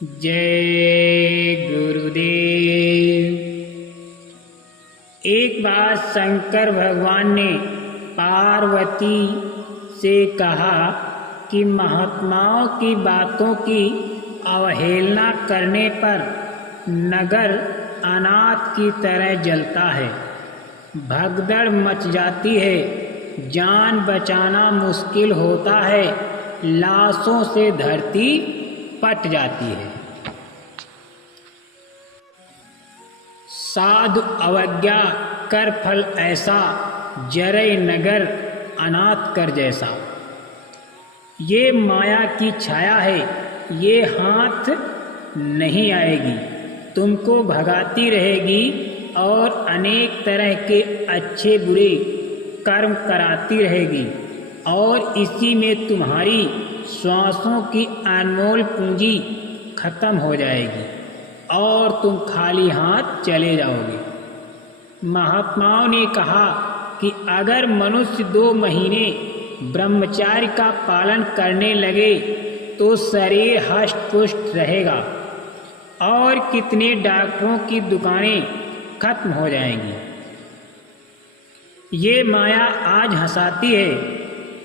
जय गुरुदेव। एक बार शंकर भगवान ने पार्वती से कहा कि महात्माओं की बातों की अवहेलना करने पर नगर अनाथ की तरह जलता है, भगदड़ मच जाती है, जान बचाना मुश्किल होता है, लाशों से धरती पट जाती है। साधु अवज्ञा कर फल ऐसा, जरे नगर अनाथ कर जैसा। ये माया की छाया है, ये हाथ नहीं आएगी, तुमको भगाती रहेगी और अनेक तरह के अच्छे बुरे कर्म कराती रहेगी और इसी में तुम्हारी श्वासों की अनमोल पूंजी खत्म हो जाएगी और तुम खाली हाथ चले जाओगे। महात्माओं ने कहा कि अगर मनुष्य 2 महीने ब्रह्मचार्य का पालन करने लगे तो शरीर हष्ट पुष्ट रहेगा और कितने डॉक्टरों की दुकानें खत्म हो जाएंगी। ये माया आज हंसाती है,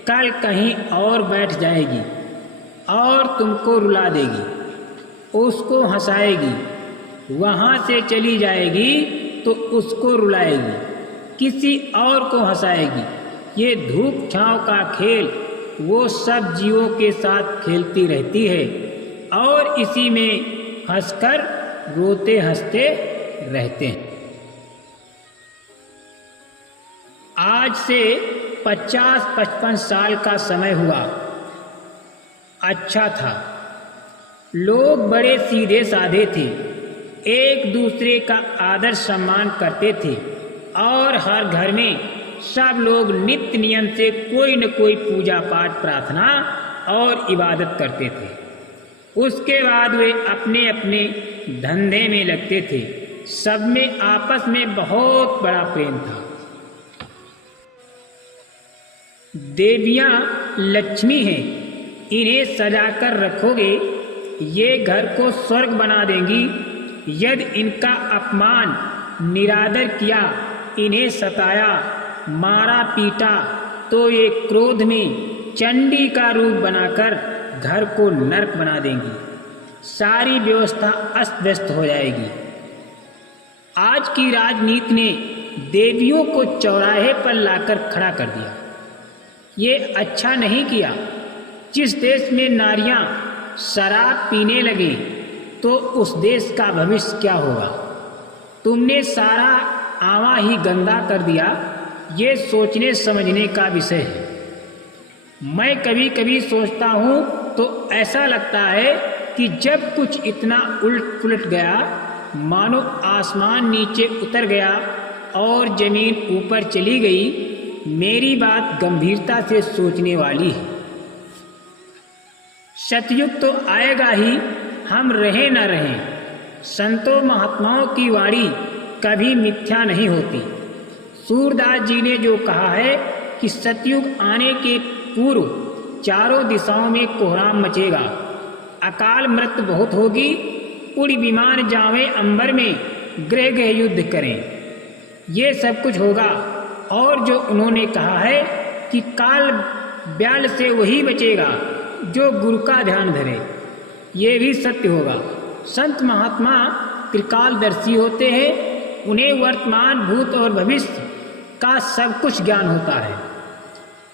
कल कहीं और बैठ जाएगी और तुमको रुला देगी, उसको हंसाएगी, वहाँ से चली जाएगी तो उसको रुलाएगी, किसी और को हंसाएगी। ये धूप छांव का खेल वो सब जीवों के साथ खेलती रहती है और इसी में हंसकर रोते हंसते रहते हैं। आज से 50-55 साल का समय हुआ। अच्छा था, लोग बड़े सीधे साधे थे, एक दूसरे का आदर सम्मान करते थे और हर घर में सब लोग नित्य नियम से कोई न कोई पूजा पाठ प्रार्थना और इबादत करते थे। उसके बाद वे अपने अपने धंधे में लगते थे। सब में आपस में बहुत बड़ा प्रेम था। देवियां लक्ष्मी हैं, इन्हें सजाकर रखोगे, ये घर को स्वर्ग बना देंगी। यदि इनका अपमान निरादर किया, इन्हें सताया, मारा पीटा तो ये क्रोध में चंडी का रूप बनाकर घर को नरक बना देंगी। सारी व्यवस्था अस्त व्यस्त हो जाएगी। आज की राजनीति ने देवियों को चौराहे पर लाकर खड़ा कर दिया। ये अच्छा नहीं किया। जिस देश में नारियां शराब पीने लगे तो उस देश का भविष्य क्या होगा। तुमने सारा आवा ही गंदा कर दिया। ये सोचने समझने का विषय है। मैं कभी कभी सोचता हूँ तो ऐसा लगता है कि जब कुछ इतना उलट पुलट गया, मानो आसमान नीचे उतर गया और जमीन ऊपर चली गई। मेरी बात गंभीरता से सोचने वाली है। सतयुग तो आएगा ही, हम रहे न रहें। संतों महात्माओं की वाणी कभी मिथ्या नहीं होती। सूरदास जी ने जो कहा है कि सतयुग आने के पूर्व चारों दिशाओं में कोहराम मचेगा, अकाल मृत्यु बहुत होगी, उड़ी विमान जावें अंबर में, ग्रह ग्रह युद्ध करें, ये सब कुछ होगा। और जो उन्होंने कहा है कि काल ब्याल से वही बचेगा जो गुरु का ध्यान धरे, ये भी सत्य होगा। संत महात्मा त्रिकालदर्शी होते हैं, उन्हें वर्तमान भूत और भविष्य का सब कुछ ज्ञान होता है।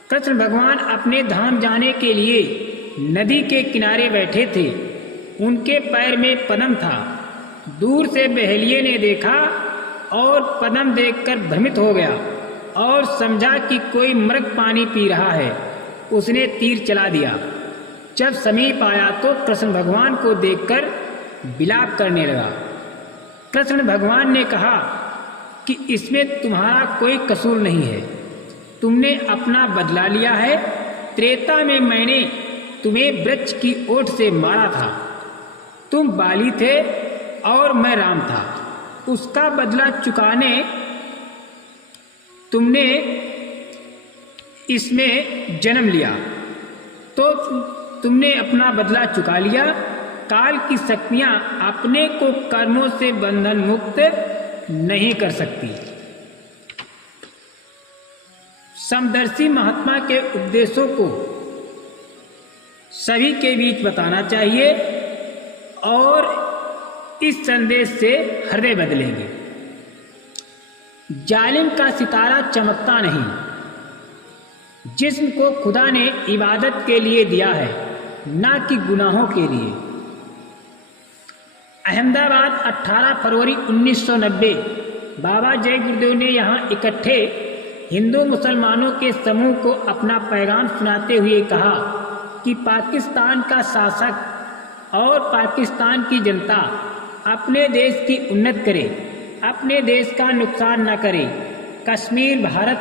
कृष्ण भगवान अपने धाम जाने के लिए नदी के किनारे बैठे थे। उनके पैर में पद्म था। दूर से बहेलिये ने देखा और पद्म देखकर भ्रमित हो गया और समझा कि कोई मृग पानी पी रहा है। उसने तीर चला दिया। जब समीप आया तो कृष्ण भगवान को देखकर विलाप करने लगा। कृष्ण भगवान ने कहा कि इसमें तुम्हारा कोई कसूर नहीं है, तुमने अपना बदला लिया है। त्रेता में मैंने तुम्हें वृक्ष की ओट से मारा था। तुम बाली थे और मैं राम था। उसका बदला चुकाने तुमने इसमें जन्म लिया, तो तुमने अपना बदला चुका लिया। काल की शक्तियां अपने को कर्मों से बंधन मुक्त नहीं कर सकती। समदर्शी महात्मा के उपदेशों को सभी के बीच बताना चाहिए और इस संदेश से हृदय बदलेंगे। जालिम का सितारा चमकता नहीं, जिस्म को खुदा ने इबादत के लिए दिया है, ना कि गुनाहों के लिए। अहमदाबाद 18 फरवरी 1990। बाबा जय गुरुदेव ने यहाँ इकट्ठे हिंदू मुसलमानों के समूह को अपना पैगाम सुनाते हुए कहा कि पाकिस्तान का शासक और पाकिस्तान की जनता अपने देश की उन्नति करे, अपने देश का नुकसान न करे। कश्मीर भारत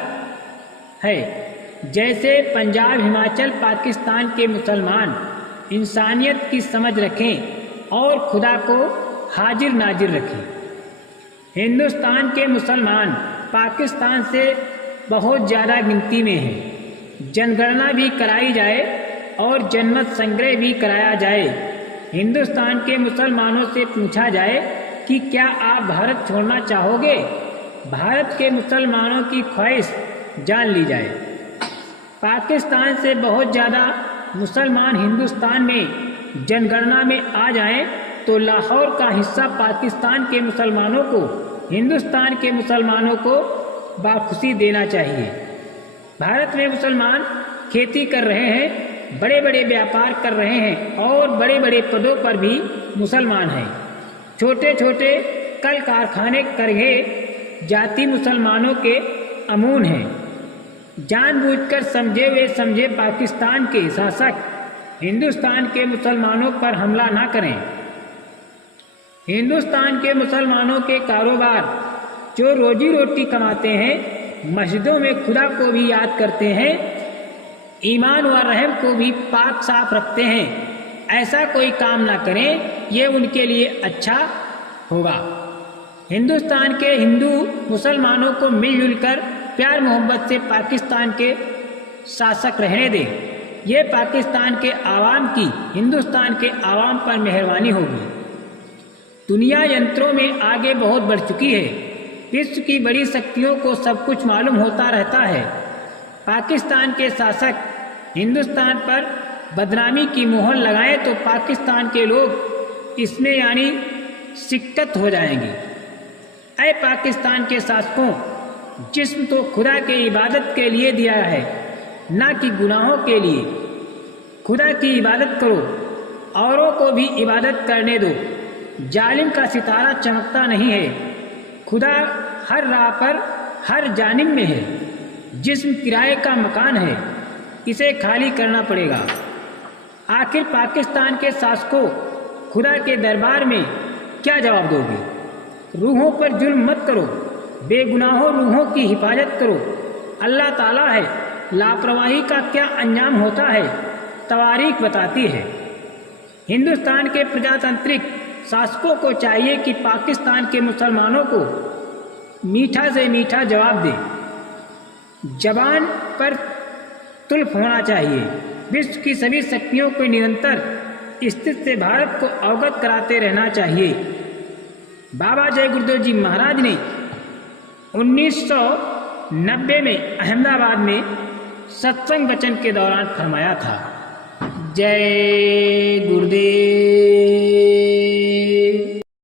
है, जैसे पंजाब हिमाचल पाकिस्तान के मुसलमान इंसानियत की समझ रखें और खुदा को हाजिर नाजिर रखें। हिंदुस्तान के मुसलमान पाकिस्तान से बहुत ज़्यादा गिनती में हैं। जनगणना भी कराई जाए और जनमत संग्रह भी कराया जाए। हिंदुस्तान के मुसलमानों से पूछा जाए कि क्या आप भारत छोड़ना चाहोगे? भारत के मुसलमानों की ख्वाहिश जान ली जाए। पाकिस्तान से बहुत ज़्यादा मुसलमान हिंदुस्तान में जनगणना में आ जाएं तो लाहौर का हिस्सा पाकिस्तान के मुसलमानों को हिंदुस्तान के मुसलमानों को बाखुशी देना चाहिए। भारत में मुसलमान खेती कर रहे हैं, बड़े बड़े व्यापार कर रहे हैं और बड़े बड़े पदों पर भी मुसलमान हैं। छोटे छोटे कल कारखाने करके जाति मुसलमानों के अमून हैं। जानबूझकर समझे पाकिस्तान के शासक हिंदुस्तान के मुसलमानों पर हमला ना करें। हिंदुस्तान के मुसलमानों के कारोबार जो रोजी रोटी कमाते हैं, मस्जिदों में खुदा को भी याद करते हैं, ईमान व रहम को भी पाक साफ रखते हैं, ऐसा कोई काम ना करें, ये उनके लिए अच्छा होगा। हिंदुस्तान के हिंदू मुसलमानों को मिलजुल कर प्यार मोहब्बत से पाकिस्तान के शासक रहने दें। ये पाकिस्तान के आवाम की हिंदुस्तान के आवाम पर मेहरबानी होगी। दुनिया यंत्रों में आगे बहुत बढ़ चुकी है। विश्व की बड़ी शक्तियों को सब कुछ मालूम होता रहता है। पाकिस्तान के शासक हिंदुस्तान पर बदनामी की मोहर लगाएं तो पाकिस्तान के लोग इसमें यानी शिक्कत हो जाएंगे। ऐ पाकिस्तान के शासकों, जिस्म तो खुदा के इबादत के लिए दिया है, ना कि गुनाहों के लिए। खुदा की इबादत करो, औरों को भी इबादत करने दो। जालिम का सितारा चमकता नहीं है, खुदा हर राह पर हर जानिब में है। जिस्म किराए का मकान है, इसे खाली करना पड़ेगा। आखिर पाकिस्तान के शासकों, खुदा के दरबार में क्या जवाब दोगे? रूहों पर जुल्म मत करो, बेगुनाहों रूहों की हिफाजत करो। अल्लाह ताला है, लापरवाही का क्या अंजाम होता है तवारीख बताती है। हिंदुस्तान के प्रजातांत्रिक शासकों को चाहिए कि पाकिस्तान के मुसलमानों को मीठा से मीठा जवाब दें। जबान पर तुल्फ होना चाहिए। विश्व की सभी शक्तियों को निरंतर स्थिति से भारत को अवगत कराते रहना चाहिए। बाबा जय गुरुदेव जी महाराज ने 1990 में अहमदाबाद में सत्संग वचन के दौरान फरमाया था, जय गुरुदेव।